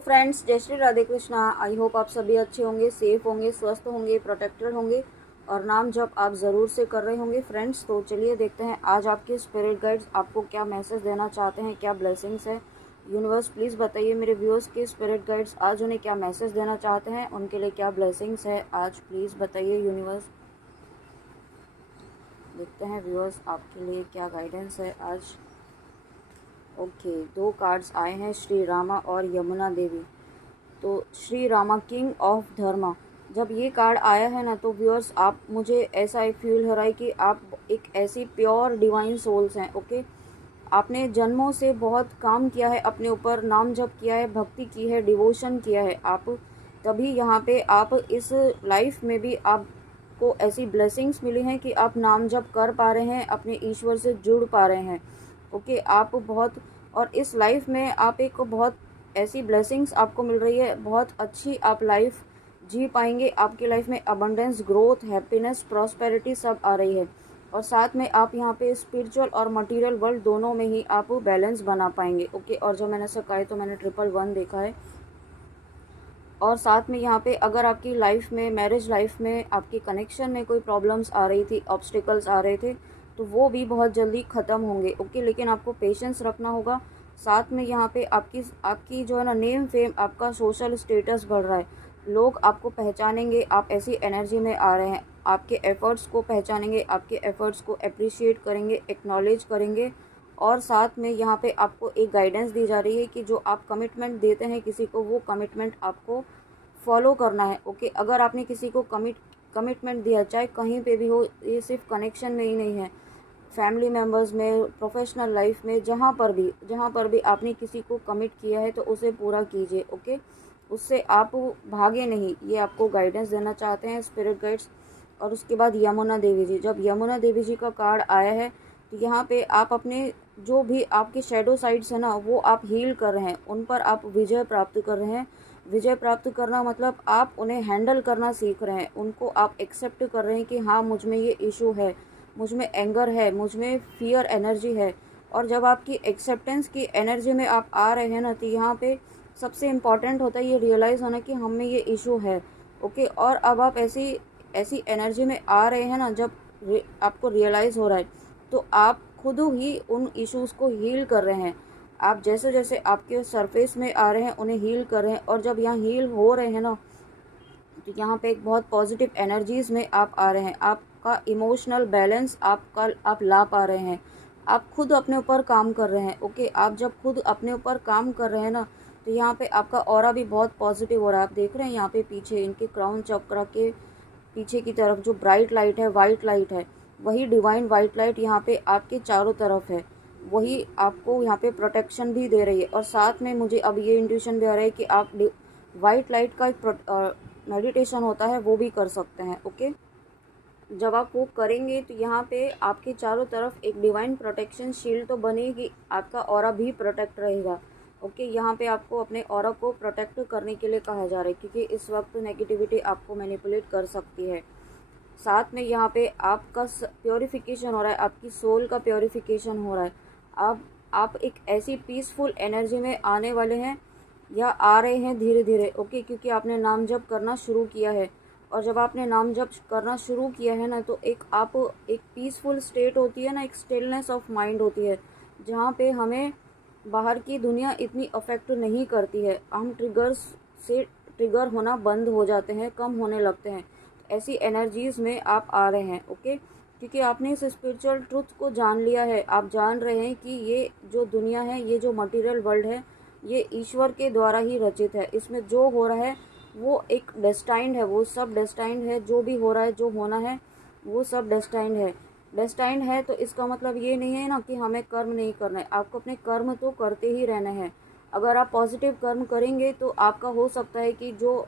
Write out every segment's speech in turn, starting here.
Friends, जय Shri Radhe Krishna. I hope आप सभी अच्छे होंगे, सेफ होंगे, स्वस्थ होंगे, प्रोटेक्टेड होंगे और नाम जप आप ज़रूर से कर रहे होंगे। फ्रेंड्स, तो चलिए देखते हैं आज आपके स्पिरिट गाइड्स आपको क्या मैसेज देना चाहते हैं, क्या ब्लेसिंग्स है। यूनिवर्स प्लीज़ बताइए मेरे व्यूअर्स के स्पिरिट गाइड्स आज उन्हें क्या मैसेज देना चाहते हैं, उनके लिए क्या ब्लेसिंग्स है आज। प्लीज़ बताइए यूनिवर्स। देखते हैं व्यूअर्स आपके लिए क्या गाइडेंस है आज। ओके, दो कार्ड्स आए हैं, श्री रामा और यमुना देवी। तो श्री रामा किंग ऑफ धर्मा, जब ये कार्ड आया है ना तो व्यूअर्स आप मुझे ऐसा एक फील हो रहा है कि आप एक ऐसी प्योर डिवाइन सोल्स हैं। ओके, आपने जन्मों से बहुत काम किया है, अपने ऊपर नाम जप किया है, भक्ति की है, डिवोशन किया है आप, तभी यहाँ पे आप इस लाइफ में भी आपको ऐसी ब्लेसिंग्स मिली हैं कि आप नाम जप कर पा रहे हैं, अपने ईश्वर से जुड़ पा रहे हैं। ओके, आप बहुत, और इस लाइफ में आप एक बहुत ऐसी ब्लेसिंग्स आपको मिल रही है, बहुत अच्छी आप लाइफ जी पाएंगे। आपकी लाइफ में अबंडेंस, ग्रोथ, हैप्पीनेस, प्रॉस्पेरिटी सब आ रही है और साथ में आप यहाँ पे स्पिरिचुअल और मटेरियल वर्ल्ड दोनों में ही आप बैलेंस बना पाएंगे। ओके, और जब मैंने ऐसा कहा है तो मैंने 111 देखा है। और साथ में यहाँ पे अगर आपकी लाइफ में, मैरिज लाइफ में, आपकी कनेक्शन में कोई प्रॉब्लम्स आ रही थी, ऑब्स्टिकल्स आ रहे थे, तो वो भी बहुत जल्दी ख़त्म होंगे। ओके, लेकिन आपको पेशेंस रखना होगा। साथ में यहाँ पे आपकी आपकी जो है ना नेम फेम, आपका सोशल स्टेटस बढ़ रहा है, लोग आपको पहचानेंगे, आप ऐसी एनर्जी में आ रहे हैं, आपके एफ़र्ट्स को पहचानेंगे, आपके एफ़र्ट्स को अप्रिशिएट करेंगे, एक्नॉलेज करेंगे। और साथ में यहाँ पे आपको एक गाइडेंस दी जा रही है कि जो आप कमिटमेंट देते हैं किसी को, वो कमिटमेंट आपको फॉलो करना है। ओके, अगर आपने किसी को कमिटमेंट दिया, चाहे कहीं पे भी हो, ये सिर्फ कनेक्शन में ही नहीं है, फैमिली मेम्बर्स में, प्रोफेशनल लाइफ में, जहाँ पर भी आपने किसी को कमिट किया है तो उसे पूरा कीजिए। ओके, उससे आप भागे नहीं, ये आपको गाइडेंस देना चाहते हैं स्पिरिट गाइड्स। और उसके बाद यमुना देवी जी, जब यमुना देवी जी का कार्ड आया है तो यहाँ पे आप अपने जो भी आपके शेडो साइड्स है ना, वो आप हील कर रहे हैं, उन पर आप विजय प्राप्त कर रहे हैं। विजय प्राप्त करना मतलब आप उन्हें हैंडल करना सीख रहे हैं, उनको आप एक्सेप्ट कर रहे हैं कि हाँ, मुझ में ये इशू है, मुझ में एंगर है, मुझ में फियर एनर्जी है। और जब आपकी एक्सेप्टेंस की एनर्जी में आप आ रहे हैं ना, तो यहाँ पे सबसे इम्पॉर्टेंट होता है ये रियलाइज़ होना कि हम में ये इशू है। ओके, और अब आप ऐसी ऐसी एनर्जी में आ रहे हैं ना, जब आपको रियलाइज़ हो रहा है तो आप खुद ही उन इश्यूज़ को हील कर रहे हैं। आप जैसे जैसे आपके सरफेस में आ रहे हैं उन्हें हील कर रहे हैं, और जब यहाँ हील हो रहे हैं ना, तो यहाँ पे एक बहुत पॉजिटिव एनर्जीज़ में आप आ रहे हैं। आपका इमोशनल बैलेंस आप ला पा रहे हैं। आप खुद अपने ऊपर काम कर रहे हैं। ओके, आप जब खुद अपने ऊपर काम कर रहे हैं ना, तो यहाँ पे आपका ऑरा भी बहुत पॉजिटिव हो रहा है। आप देख रहे हैं यहाँ पे पीछे इनके क्राउन चक्र के पीछे की तरफ जो ब्राइट लाइट है, वाइट लाइट है, वही डिवाइन वाइट लाइट यहाँ पे आपके चारों तरफ है, वही आपको यहाँ पे प्रोटेक्शन भी दे रही है। और साथ में मुझे अब ये इंट्यूशन भी आ रहा है कि आप वाइट लाइट का एक मेडिटेशन होता है, वो भी कर सकते हैं। ओके, जब आप वो करेंगे तो यहाँ पे आपके चारों तरफ एक डिवाइन प्रोटेक्शन शील्ड तो बनेगी, आपका ऑरा भी प्रोटेक्ट रहेगा। ओके, यहाँ पे आपको अपने ऑरा को प्रोटेक्ट करने के लिए कहा जा रहा है, क्योंकि इस वक्त नेगेटिविटी आपको मैनिपुलेट कर सकती है। साथ में यहाँ पे आपका प्योरिफिकेशन हो रहा है, आपकी सोल का प्योरिफिकेशन हो रहा है। आप एक ऐसी पीसफुल एनर्जी में आने वाले हैं, या आ रहे हैं धीरे धीरे। ओके, क्योंकि आपने नाम जप करना शुरू किया है, और जब आपने नाम जप करना शुरू किया है ना, तो एक पीसफुल स्टेट होती है ना, एक स्टिलनेस ऑफ माइंड होती है, जहाँ पे हमें बाहर की दुनिया इतनी अफेक्ट नहीं करती है, हम ट्रिगर्स से ट्रिगर होना बंद हो जाते हैं, कम होने लगते हैं। तो ऐसी एनर्जीज़ में आप आ रहे हैं। ओके, क्योंकि आपने इस स्पिरिचुअल ट्रुथ को जान लिया है, आप जान रहे हैं कि ये जो दुनिया है, ये जो मटेरियल वर्ल्ड है, ये ईश्वर के द्वारा ही रचित है। इसमें जो हो रहा है वो एक डेस्टाइंड है, वो सब डेस्टाइंड है, जो भी हो रहा है, जो होना है, वो सब डेस्टाइंड है। डेस्टाइंड है तो इसका मतलब ये नहीं है ना कि हमें कर्म नहीं करना है, आपको अपने कर्म तो करते ही रहना है। अगर आप पॉजिटिव कर्म करेंगे तो आपका हो सकता है कि जो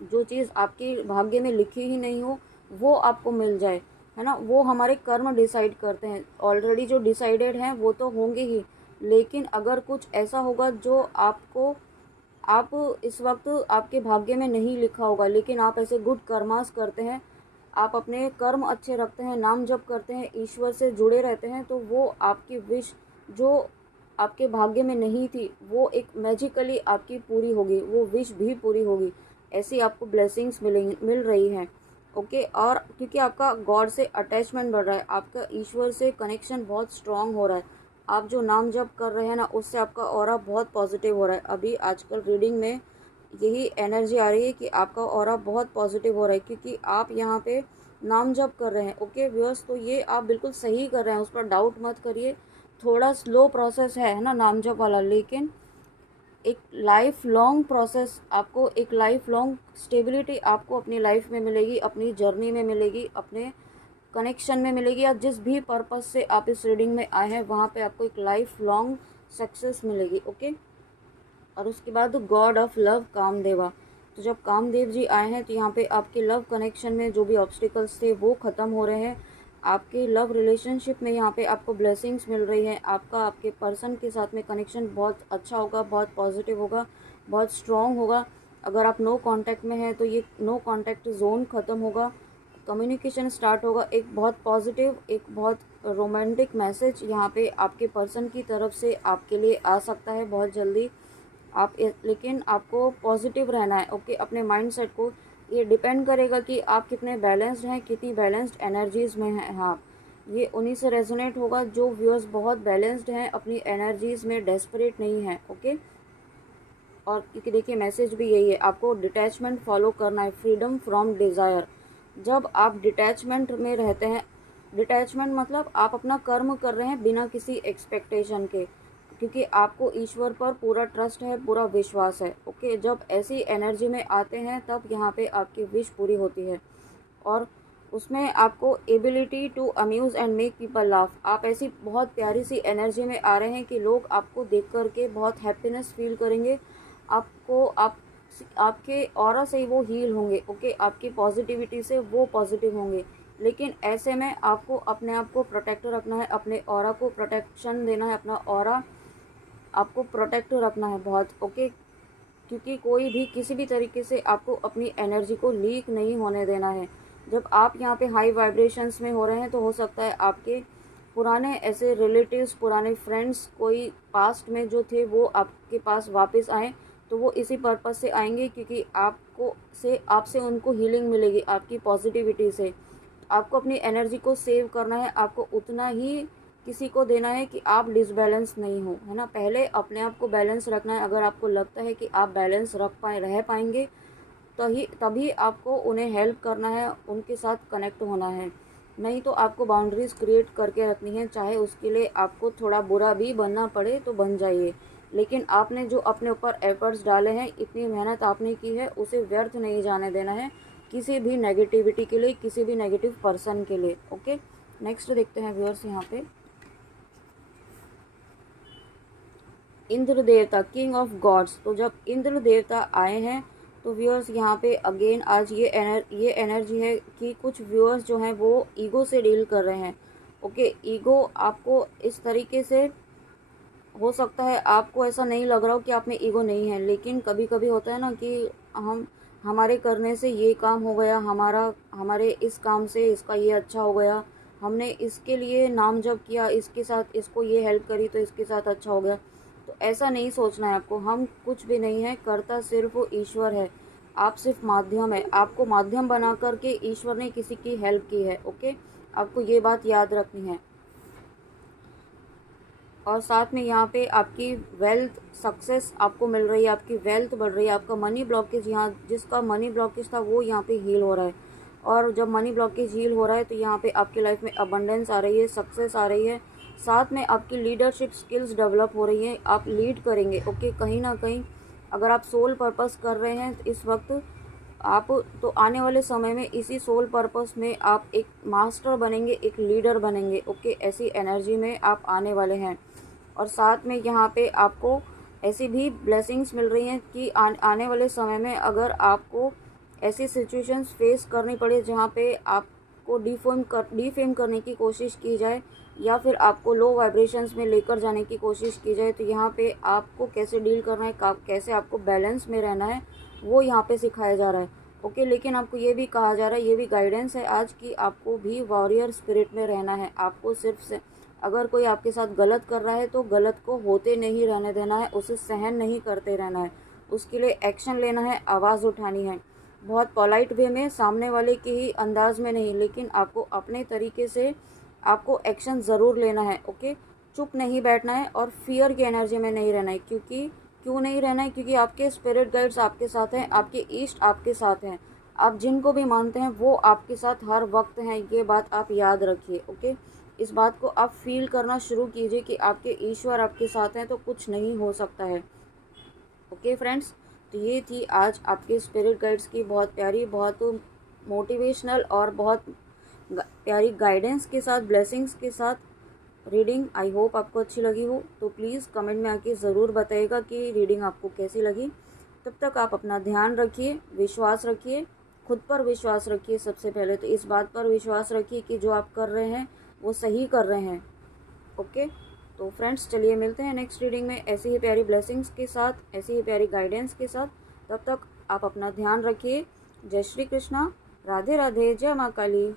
जो चीज़ आपके भाग्य में लिखी ही नहीं हो वो आपको मिल जाए, है ना। वो हमारे कर्म डिसाइड करते हैं, ऑलरेडी जो डिसाइडेड हैं वो तो होंगे ही, लेकिन अगर कुछ ऐसा होगा जो आप इस वक्त आपके भाग्य में नहीं लिखा होगा, लेकिन आप ऐसे गुड कर्मास करते हैं, आप अपने कर्म अच्छे रखते हैं, नाम जप करते हैं, ईश्वर से जुड़े रहते हैं, तो वो आपकी विश जो आपके भाग्य में नहीं थी वो एक मैजिकली आपकी पूरी होगी, वो विश भी पूरी होगी। ऐसी आपको ब्लेसिंग्स मिल रही हैं। ओके, और क्योंकि आपका गॉड से अटैचमेंट बढ़ रहा है, आपका ईश्वर से कनेक्शन बहुत स्ट्रांग हो रहा है। आप जो नाम जप कर रहे हैं ना, उससे आपका ऑरा बहुत पॉजिटिव हो रहा है। अभी आजकल रीडिंग में यही एनर्जी आ रही है कि आपका ऑरा बहुत पॉजिटिव हो रहा है, क्योंकि आप यहाँ पे नाम जप कर रहे हैं। ओके व्यूअर्स, तो ये आप बिल्कुल सही कर रहे हैं, उस पर डाउट मत करिए। थोड़ा स्लो प्रोसेस है ना नाम जप वाला, लेकिन एक लाइफ लॉन्ग प्रोसेस, आपको एक लाइफ लॉन्ग स्टेबिलिटी आपको अपनी लाइफ में मिलेगी, अपनी जर्नी में मिलेगी, अपने कनेक्शन में मिलेगी, या जिस भी पर्पस से आप इस रीडिंग में आए हैं वहाँ पे आपको एक लाइफ लॉन्ग सक्सेस मिलेगी। ओके, और उसके बाद गॉड ऑफ लव कामदेवा। तो जब कामदेव जी आए हैं तो यहाँ पे आपके लव कनेक्शन में जो भी ऑब्स्टिकल्स थे वो ख़त्म हो रहे हैं। आपके लव रिलेशनशिप में यहाँ पे आपको ब्लेसिंग्स मिल रही हैं। आपका आपके पर्सन के साथ में कनेक्शन बहुत अच्छा होगा, बहुत पॉजिटिव होगा, बहुत स्ट्रॉन्ग होगा। अगर आप नो कांटेक्ट में हैं तो ये नो कांटेक्ट जोन ख़त्म होगा, कम्युनिकेशन स्टार्ट होगा। एक बहुत पॉजिटिव, एक बहुत रोमांटिक मैसेज यहाँ पे आपके पर्सन की तरफ से आपके लिए आ सकता है बहुत जल्दी। लेकिन आपको पॉजिटिव रहना है। ओके, अपने माइंडसेट को, ये डिपेंड करेगा कि आप कितने बैलेंस्ड हैं, कितनी बैलेंस्ड एनर्जीज़ में हैं आप। ये उन्हीं से रेजोनेट होगा जो व्यूअर्स बहुत बैलेंस्ड हैं, अपनी एनर्जीज़ में डेस्परेट नहीं हैं। ओके, और क्योंकि देखिए मैसेज भी यही है, आपको डिटैचमेंट फॉलो करना है, फ्रीडम फ्रॉम डिज़ायर। जब आप डिटैचमेंट में रहते हैं, डिटैचमेंट मतलब आप अपना कर्म कर रहे हैं बिना किसी एक्सपेक्टेशन के, क्योंकि आपको ईश्वर पर पूरा ट्रस्ट है, पूरा विश्वास है। ओके, जब ऐसी एनर्जी में आते हैं तब यहाँ पे आपकी विश पूरी होती है, और उसमें आपको ability to amuse and make people laugh. आप ऐसी बहुत प्यारी सी एनर्जी में आ रहे हैं कि लोग आपको देख कर के बहुत हैप्पीनेस फील करेंगे। आपको आपके ऑरा से ही वो हील होंगे। ओके, आपकी पॉजिटिविटी से वो पॉजिटिव होंगे। लेकिन ऐसे में आपको अपने आप को प्रोटेक्ट रखना है, अपने ऑरा को प्रोटेक्शन देना है, अपना ऑरा आपको प्रोटेक्ट रखना है बहुत। ओके, क्योंकि कोई भी किसी भी तरीके से आपको अपनी एनर्जी को लीक नहीं होने देना है। जब आप यहाँ पे हाई वाइब्रेशंस में हो रहे हैं तो हो सकता है आपके पुराने ऐसे रिलेटिव्स, पुराने फ्रेंड्स, कोई पास्ट में जो थे वो आपके पास वापस आएँ, तो वो इसी पर्पज़ से आएंगे क्योंकि आपसे उनको हीलिंग मिलेगी आपकी पॉजिटिविटी से। आपको अपनी एनर्जी को सेव करना है, आपको उतना ही किसी को देना है कि आप डिसबैलेंस नहीं हो, है ना। पहले अपने आप को बैलेंस रखना है। अगर आपको लगता है कि आप बैलेंस रह पाएंगे, तभी आपको उन्हें हेल्प करना है, उनके साथ कनेक्ट होना है। नहीं तो आपको बाउंड्रीज़ क्रिएट करके रखनी है, चाहे उसके लिए आपको थोड़ा बुरा भी बनना पड़े तो बन जाइए। लेकिन आपने जो अपने ऊपर एफर्ट्स डाले हैं, इतनी मेहनत आपने की है, उसे व्यर्थ नहीं जाने देना है किसी भी नेगेटिविटी के लिए, किसी भी नेगेटिव पर्सन के लिए। ओके, नेक्स्ट देखते हैं व्यूअर्स यहाँ पे इंद्र देवता, किंग ऑफ गॉड्स। तो जब इंद्र देवता आए हैं तो व्यूअर्स यहाँ पे अगेन आज ये एनर्जी है कि कुछ व्यूअर्स जो हैं वो ईगो से डील कर रहे हैं। ओके, ईगो आपको इस तरीके से, हो सकता है आपको ऐसा नहीं लग रहा हो कि आप में ईगो नहीं है, लेकिन कभी कभी होता है ना कि हमारे करने से ये काम हो गया, हमारे इस काम से इसका ये अच्छा हो गया, हमने इसके लिए नाम जप किया, इसके साथ इसको ये हेल्प करी तो इसके साथ अच्छा हो गया। तो ऐसा नहीं सोचना है आपको, हम कुछ भी नहीं है, करता सिर्फ ईश्वर है। आप सिर्फ माध्यम है, आपको माध्यम बना करके ईश्वर ने किसी की हेल्प की है। ओके, आपको ये बात याद रखनी है। और साथ में यहाँ पे आपकी वेल्थ सक्सेस आपको मिल रही है, आपकी वेल्थ बढ़ रही है, आपका मनी ब्लॉकेज, यहाँ जिसका मनी ब्लॉकेज था वो यहाँ पे हील हो रहा है। और जब मनी ब्लॉकेज हील हो रहा है तो यहाँ पे आपकी लाइफ में अबंडेंस आ रही है, सक्सेस आ रही है। साथ में आपकी लीडरशिप स्किल्स डेवलप हो रही हैं, आप लीड करेंगे। ओके, कहीं ना कहीं अगर आप सोल पर्पस कर रहे हैं तो इस वक्त आप, तो आने वाले समय में इसी सोल पर्पस में आप एक मास्टर बनेंगे, एक लीडर बनेंगे। ओके, ऐसी एनर्जी में आप आने वाले हैं। और साथ में यहाँ पे आपको ऐसी भी ब्लेसिंग्स मिल रही हैं कि आने वाले समय में अगर आपको ऐसी सिचुएशंस फेस करनी पड़े जहाँ पे आपको डिफेम करने की कोशिश की जाए, या फिर आपको लो वाइब्रेशंस में लेकर जाने की कोशिश की जाए, तो यहाँ पे आपको कैसे डील करना है, कैसे आपको बैलेंस में रहना है, वो यहाँ पे सिखाया जा रहा है। ओके, लेकिन आपको ये भी कहा जा रहा है, ये भी गाइडेंस है आज की, आपको भी वॉरियर स्पिरिट में रहना है। आपको सिर्फ अगर कोई आपके साथ गलत कर रहा है तो गलत को होते नहीं रहने देना है, उसे सहन नहीं करते रहना है, उसके लिए एक्शन लेना है, आवाज़ उठानी है, बहुत पोलाइट वे में, सामने वाले के ही अंदाज में नहीं, लेकिन आपको अपने तरीके से आपको एक्शन ज़रूर लेना है। ओके, चुप नहीं बैठना है और फियर की एनर्जी में नहीं रहना है। क्यों नहीं रहना है? क्योंकि आपके स्पिरिट गाइड्स आपके साथ हैं, आपके ईस्ट आपके साथ हैं, आप जिनको भी मानते हैं वो आपके साथ हर वक्त हैं। ये बात आप याद रखिए। ओके, इस बात को आप फील करना शुरू कीजिए कि आपके ईश्वर आपके साथ हैं तो कुछ नहीं हो सकता है। ओके फ्रेंड्स, तो ये थी आज आपके स्पिरिट गाइड्स की बहुत प्यारी, बहुत मोटिवेशनल और बहुत प्यारी गाइडेंस के साथ, ब्लेसिंग्स के साथ रीडिंग। आई होप आपको अच्छी लगी हो। तो प्लीज़ कमेंट में आके ज़रूर बताइएगा कि रीडिंग आपको कैसी लगी। तब तक आप अपना ध्यान रखिए, विश्वास रखिए, खुद पर विश्वास रखिए। सबसे पहले तो इस बात पर विश्वास रखिए कि जो आप कर रहे हैं वो सही कर रहे हैं। ओके, तो फ्रेंड्स चलिए मिलते हैं नेक्स्ट रीडिंग में ऐसी ही प्यारी ब्लेसिंग्स के साथ, ऐसी ही प्यारी गाइडेंस के साथ। तब तक आप अपना ध्यान रखिए। जय श्री कृष्णा, राधे राधे, जय माँ काली।